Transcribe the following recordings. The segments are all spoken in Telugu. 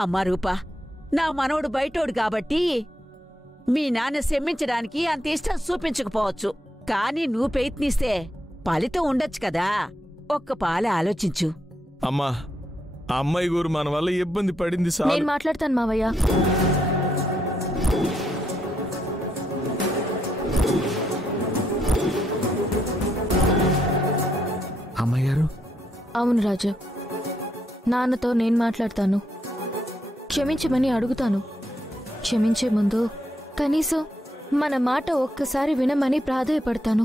అమ్మా రూపా, నా మనవడు బయటోడు కాబట్టి మీ నాన్న శమ్మించడానికి అంత ఇష్టం చూపించకపోవచ్చు. కాని నువ్వు ప్రయత్నిస్తే ఫలితం ఉండొచ్చు కదా. ఒక్క పాల ఆలోచించు. అమ్మా, ఆ అమ్మాయి గురు మన వల్ల ఇబ్బంది పడింది సార్. నేను మాట్లాడతాను మావయ్య. అమ్మాయి గారు. అవును రాజు, నాన్నతో నేను మాట్లాడతాను. క్షమించమని అడుగుతాను. క్షమించే ముందు కనీసం మన మాట ఒక్కసారి వినమని ప్రాధేయపడతాను.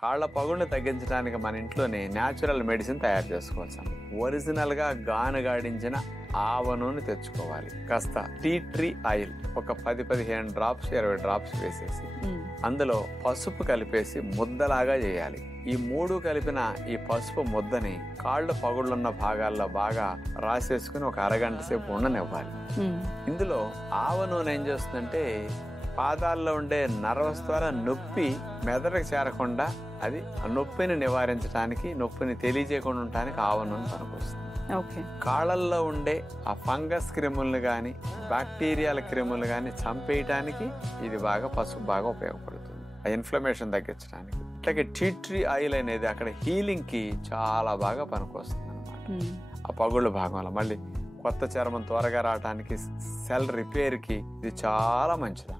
కాళ్ల పగుళ్ళని తగ్గించడానికి మన ఇంట్లోనే న్యాచురల్ మెడిసిన్ తయారు చేసుకోవచ్చు. ఒరిజినల్ గా గానుగాడించిన ఆవ నూనె తెచ్చుకోవాలి. కాస్త టీ ట్రీ ఆయిల్ ఒక 10-15 డ్రాప్స్ 20 డ్రాప్స్ వేసేసి అందులో పసుపు కలిపేసి ముద్దలాగా చేయాలి. ఈ 3 కలిపిన ఈ పసుపు ముద్దని కాళ్ళు పగుళ్ళున్న భాగాల్లో బాగా రాసేసుకుని ఒక అరగంట సేపు ఉండనివ్వాలి. ఇందులో ఆవ నూనె ఏం చేస్తుందంటే పాదాల్లో ఉండే నర్వస్ ద్వారా నొప్పి మెదడుకు చేరకుండా అది ఆ నొప్పిని నివారించడానికి, నొప్పిని తెలియజేయకుండా ఉండటానికి ఆవ నూనె పనికొస్తుంది. కాళ్ళల్లో ఉండే ఆ ఫంగస్ క్రిములను గాని బ్యాక్టీరియాల క్రిములు గాని చంపేయటానికి ఇది పసుపు బాగా ఉపయోగపడుతుంది. ఆ ఇన్ఫ్లమేషన్ తగ్గించడానికి. అట్లాగే టీ ట్రీ ఆయిల్ అనేది అక్కడ హీలింగ్ కి చాలా బాగా పనికొస్తుంది అనమాట. ఆ పగుళ్ళ భాగంలో మళ్ళీ కొత్త చర్మం త్వరగా రావడానికి, సెల్ రిపేర్ కి ఇది చాలా మంచిది.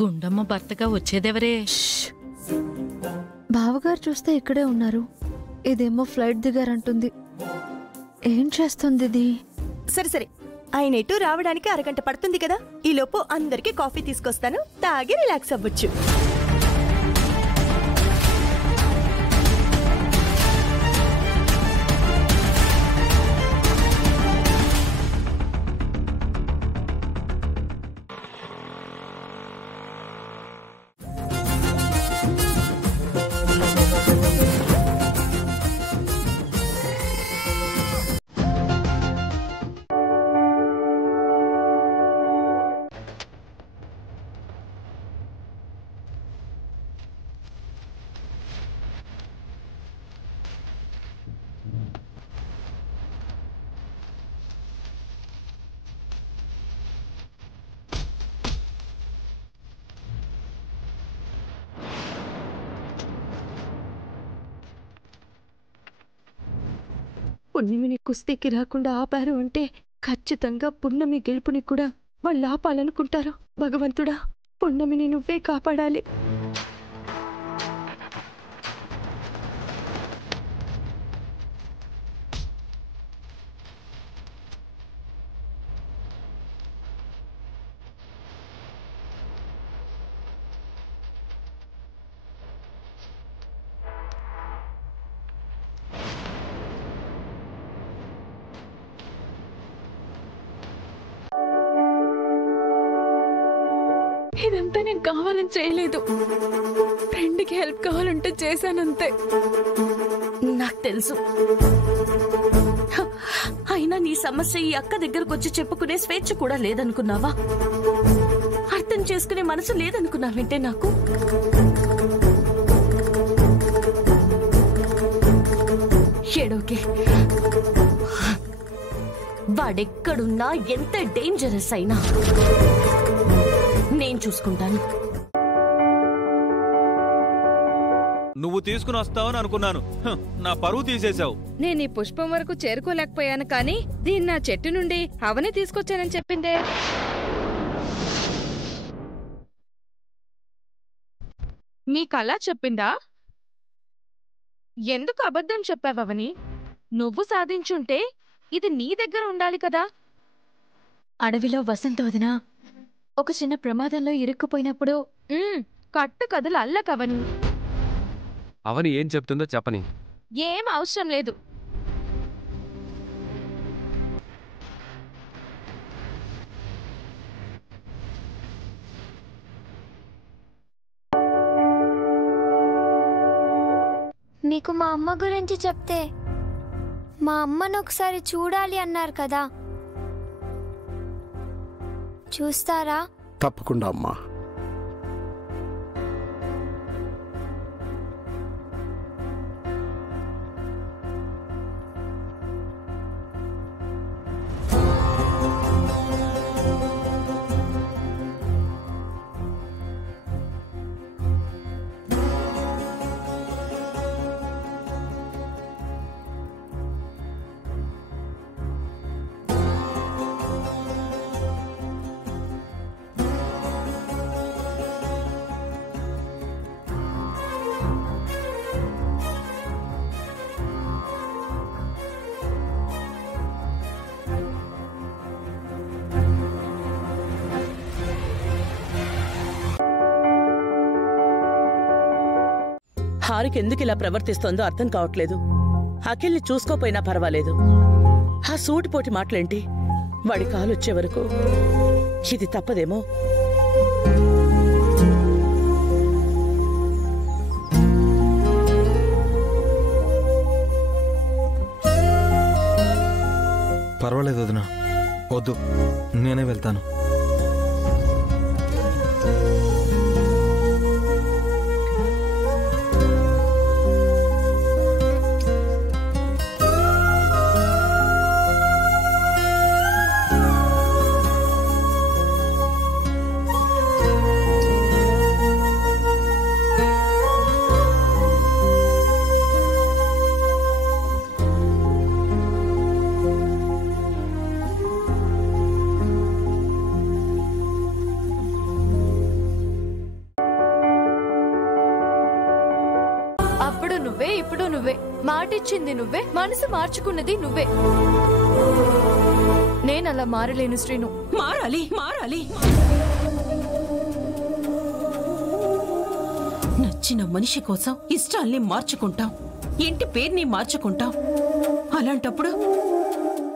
గుండమ్మ భర్తగా వచ్చేదెవరే? బావగారు చూస్తే ఇక్కడే ఉన్నారు. ఇదేమో ఫ్లైట్ దిగారంటుంది. ఏం చేస్తుంది ఇది? సరే సరే, ఆయన ఎటు రావడానికి అరగంట పడుతుంది కదా. ఈలోపు అందరికి కాఫీ తీసుకొస్తాను, తాగి రిలాక్స్ అవ్వచ్చు. పుణ్యమిని కుస్తీకి రాకుండా ఆపారు అంటే ఖచ్చితంగా పున్నమి గెలుపుని కూడా వాళ్ళు ఆపాలనుకుంటారు. భగవంతుడా, పున్నమిని నువ్వే కాపాడాలి. ఇదంతా నేను కావాలని చేయలేదు. ఫ్రెండ్కి హెల్ప్ కావాలంటే చేశానంతే. నాకు తెలుసు. అయినా నీ సమస్య ఈ అక్క దగ్గరకు వచ్చి చెప్పుకునే స్వేచ్ఛ కూడా లేదనుకున్నావా? అర్థం చేసుకునే మనసు లేదనుకున్నావంటే నాకు. ఏడోకే, వాడెక్కడున్నా ఎంత డేంజరస్ అయినా నేను చూసుకుంటాను. నువ్వు తీసుకుని వస్తావని అనుకున్నాను. నా పరువు తీసేశావు. నేను ఈ పుష్పం వరకు చేరుకోలేకపోయాను, కానీ దీన్ని నా చెట్టు నుండి అవని తీసుకొచ్చానని చెప్పిందే. నీకలా చెప్పిందా? ఎందుకు అబద్ధం చెప్పావని? నువ్వు సాధించుంటే ఇది నీ దగ్గర ఉండాలి కదా. అడవిలో వసంత వదిన ఒక చిన్న ప్రమాదంలో ఇరుక్కుపోయినప్పుడు కట్టు కథలు అల్లకవని. అవని ఏం చెప్తుందో చెప్పని. ఏం అవసరం లేదు. మీకు మా అమ్మ గురించి చెప్తే మా అమ్మను ఒకసారి చూడాలి అన్నారు కదా, చూస్తారా? తప్పకుండా అమ్మా. ఆరుకి ఎందుకు ఇలా ప్రవర్తిస్తోందో అర్థం కావట్లేదు. అఖిల్ని చూసుకోపోయినా పర్వాలేదు, ఆ సూటిపోటి మాటలేంటి? వాడి కాలొచ్చే వరకు ఇది తప్పదేమో. పర్వాలేదు వదినా, వద్దు, నేనే వెళ్తాను. ఇప్పుడు నువ్వే, మాటిచ్చింది నువ్వే, మనసు మార్చుకున్నది నువ్వే. నేనలా మారలేను శ్రీను. మారాలి మారాలి. నచ్చిన మనిషి కోసం ఇష్టాల్ని మార్చుకుంటాం, ఇంటి పేరుని మార్చుకుంటాం. అలాంటప్పుడు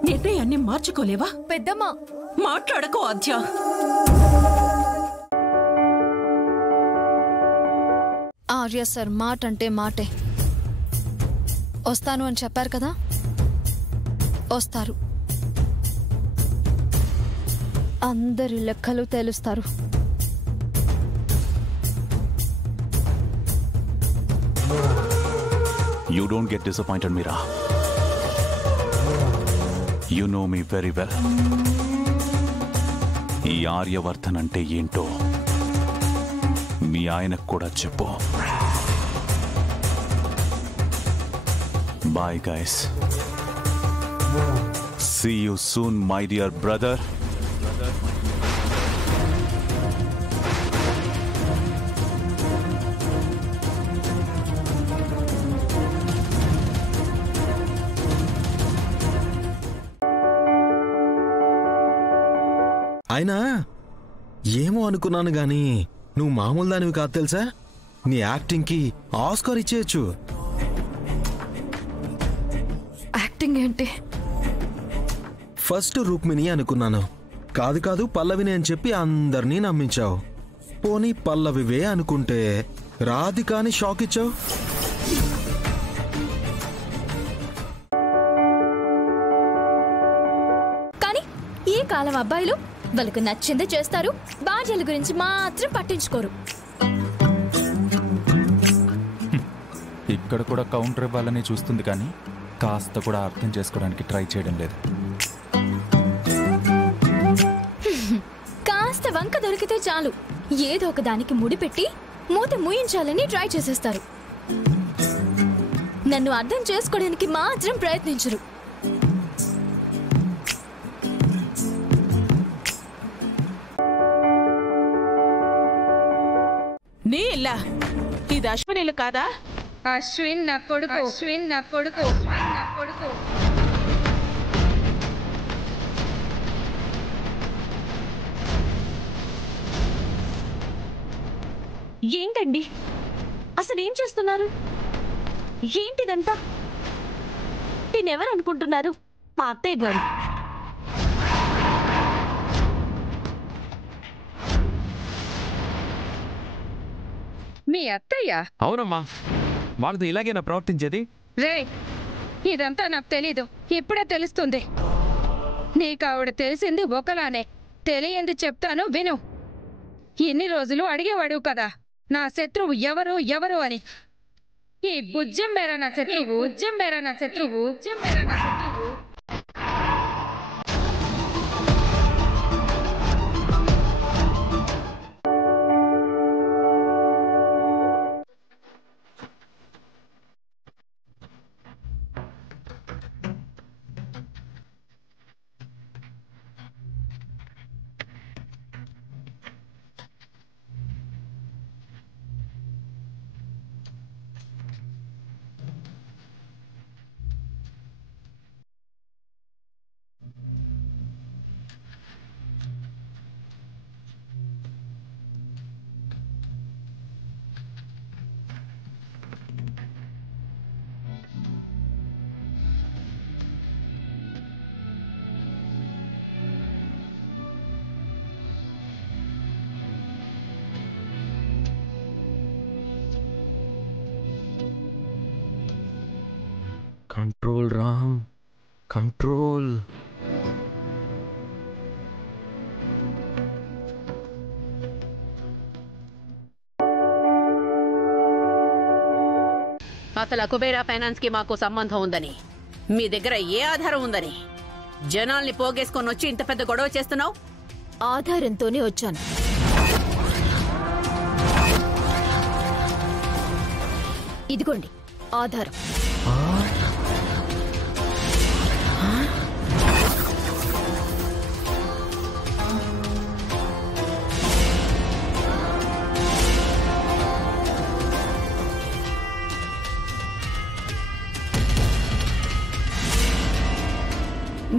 నిర్ణయాన్ని మార్చుకోలేవా? పెద్దమ్మా మాట్లాడకో ఆద్య. ఆర్య సార్ మాట అంటే మాటే. వస్తాను అని చెప్పారు కదా, వస్తారు. అందరి లెక్కలు తెలుస్తారు. You don't get disappointed, Meera. You know me very well. ఈ ఆర్యవర్ధన్ అంటే ఏంటో మీ ఆయనకు కూడా చెప్పు. Bye, guys. See you soon, my dear brother. అయినా ఏమో అనుకున్నాను గాని నువ్వు మామూలు దానివి కాదు తెలుసా. నీ యాక్టింగ్కి ఆస్కార్ ఇచ్చేయచ్చు. యాక్టింగ్ ఏంటి? ఫస్ట్ రుక్మిణి అనుకున్నాను, కాదు కాదు పల్లవిని అని చెప్పి అందరినీ నమ్మించావు. పోనీ పల్లవివే అనుకుంటే రాధికాని షాక్ ఇచ్చావు. కానీ ఈ కాలం అబ్బాయిలు వాళ్ళకు నచ్చిందే చేస్తారు, భార్యల గురించి మాత్రం పట్టించుకోరు. ఇక్కడ కూడా కౌంటర్ ఇవ్వాలని చూస్తుంది కానీ కాస్త కూడా అర్థం చేసుకోవడానికి ట్రై చేయడం లేదు. కాస్త వంక దొరికితే చాలు, ఏదో ఒక దానికి ముడిపెట్టి మూత ముయించాలని ట్రై చేసేస్తారు. నన్ను అర్థం చేసుకోవడానికి మాత్రం ప్రయత్నించరు. నీ ఇల్లా? ఇది అశ్విన్ ఇల్లు కాదా? అశ్విన్ నా కొడుకు, అశ్విన్ నా కొడుకు, నా కొడుకు. ఏంటండి అసలు ఏం చేస్తున్నారు? ఏంటిదంతా? నేనెవరు అనుకుంటున్నారు? మా అత్తయ్య గారు. మీ అత్తయ్య? అవునమ్మా, వాళ్ళతో ఇలాగేనా ప్రవర్తించేది? రే, ఇదంతా నాకు తెలీదు, ఇప్పుడే తెలుస్తుంది. నీకు ఆవిడ తెలిసింది ఒకలానే, తెలియంది చెప్తాను విను. ఇన్ని రోజులు అడిగేవాడు కదా నా శత్రువు ఎవరు ఎవరు అని. ఈ బుజ్జం మేరా నా శత్రువు, బుజ్జం మేరా నా శత్రువు, బుజ్జం మేరా నా శత్రువు. Control Ram, control. అసలు కుబేరా ఫైనాన్స్ కి మాకు సంబంధం ఉందని, మీ దగ్గర ఏ ఆధారం ఉందని జనాల్ని పోగేసుకొని వచ్చి ఇంత పెద్ద గొడవ చేస్తున్నావు? ఆధారంతోనే వచ్చాను. ఇదిగోండి ఆధారం.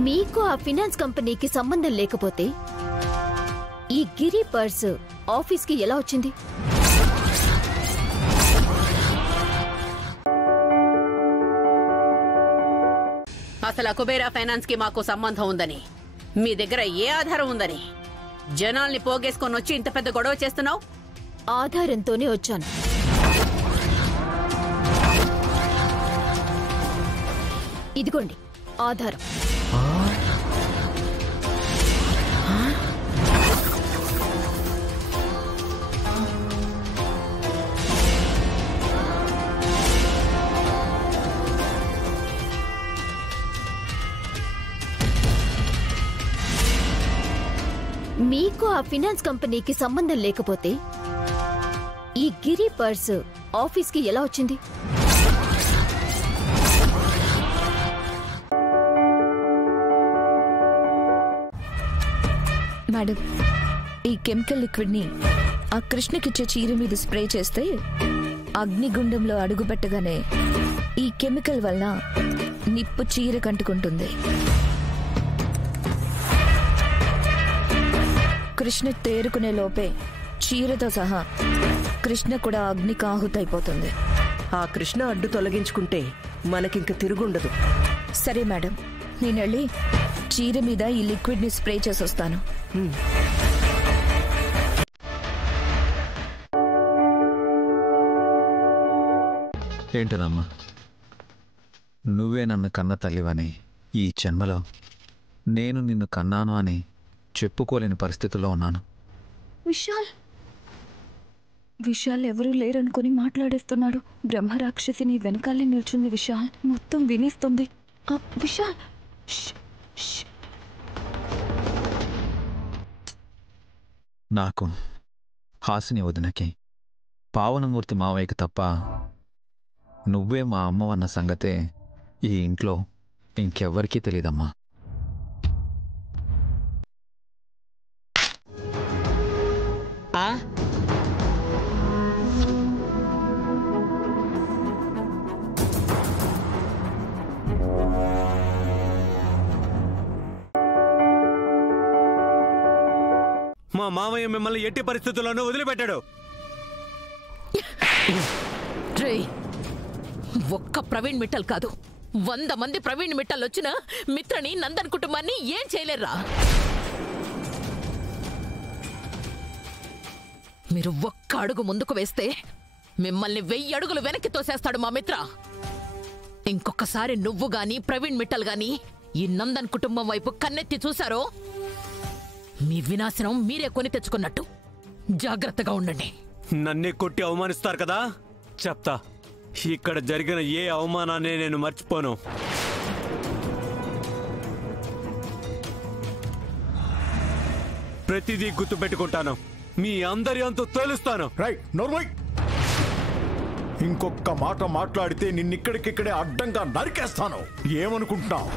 మీకు ఆ ఫినాన్స్ కంపెనీకి సంబంధం లేకపోతే ఈ గిరి పర్స్ ఆఫీస్కి ఎలా వచ్చింది? అసలు కుబేరా ఫైనాన్స్ కి మాకు సంబంధం ఉందని, మీ దగ్గర ఏ ఆధారం ఉందని జనాల్ని పోగేసుకొని వచ్చి ఇంత పెద్ద గొడవ చేస్తున్నావు? ఆధారంతోనే వచ్చాను. ఇదిగోండి ఆధారం. మీకు ఆ ఫినాన్స్ కంపెనీకి సంబంధం లేకపోతే ఈ గిరి పర్స్ ఆఫీస్కి ఎలా వచ్చింది? మేడం, ఈ కెమికల్ లిక్విడ్ని ఆ కృష్ణకిచ్చే చీర మీద స్ప్రే చేస్తే అగ్నిగుండంలో అడుగుపెట్టగానే ఈ కెమికల్ వల్ల నిప్పు చీర కంటుకుంటుంది. కృష్ణ తేరుకునే లోపే చీరతో సహా కృష్ణ కూడా అగ్నికి ఆహుతైపోతుంది. ఆ కృష్ణ అడ్డు తొలగించుకుంటే మనకింక తిరుగుండదు. సరే మేడం, నేను వెళ్ళి చీర మీద ఈ లిక్విడ్ని స్ప్రే చేసి వస్తాను. ఏంటదమ్మా, నువ్వే నన్ను కన్న తల్లివని, ఈ జన్మలో నేను నిన్ను కన్నాను అని చెప్పుకోలేని పరిస్థితుల్లో ఉన్నాను. విశాల్ ఎవరూ లేరనుకుని మాట్లాడేస్తున్నాడు. బ్రహ్మరాక్షసిని వెనకాలే నిల్చుంది. విశాల్ మొత్తం వినేస్తుంది. విశాల్ నాకు, హాసిని వదినకి, పావనమూర్తి మావయ్యకి తప్ప నువ్వే మా అమ్మవన్న సంగతే ఈ ఇంట్లో ఇంకెవ్వరికీ తెలీదమ్మా. మా మామయ్య మిమ్మల్ని ఎట్టి పరిస్థితుల్లోనూ వదిలిపెట్టాడు. ఒక్క ప్రవీణ్ మిట్టల్ కాదు, 100 మంది ప్రవీణ్ మిట్టల్ వచ్చిన మిత్రని, నందన్ కుటుంబాన్ని ఏం చేయలేరా? మీరు ఒక్క అడుగు ముందుకు వేస్తే మిమ్మల్ని 1000 అడుగులు వెనక్కి తోసేస్తాడు మా మిత్ర. ఇంకొకసారి నువ్వు గాని ప్రవీణ్ మిట్టల్ గాని ఈ నందన్ కుటుంబం వైపు కన్నెత్తి చూశారో మీ వినాశనం మీరే కొని తెచ్చుకున్నట్టు. జాగ్రత్తగా ఉండండి. నన్నే కొట్టి అవమానిస్తారు కదా, చెప్తా. ఇక్కడ జరిగిన ఏ అవమానాన్ని నేను మర్చిపోను. ప్రతిదీ గుర్తు పెట్టుకుంటాను. మీ అందరి అంతు తేలుస్తాను. రైట్, నోర్మై. ఇంకొక మాట మాట్లాడితే నిన్నిక్కడికిక్కడే అడ్డంగా నరికేస్తాను. ఏమనుకుంటున్నావు?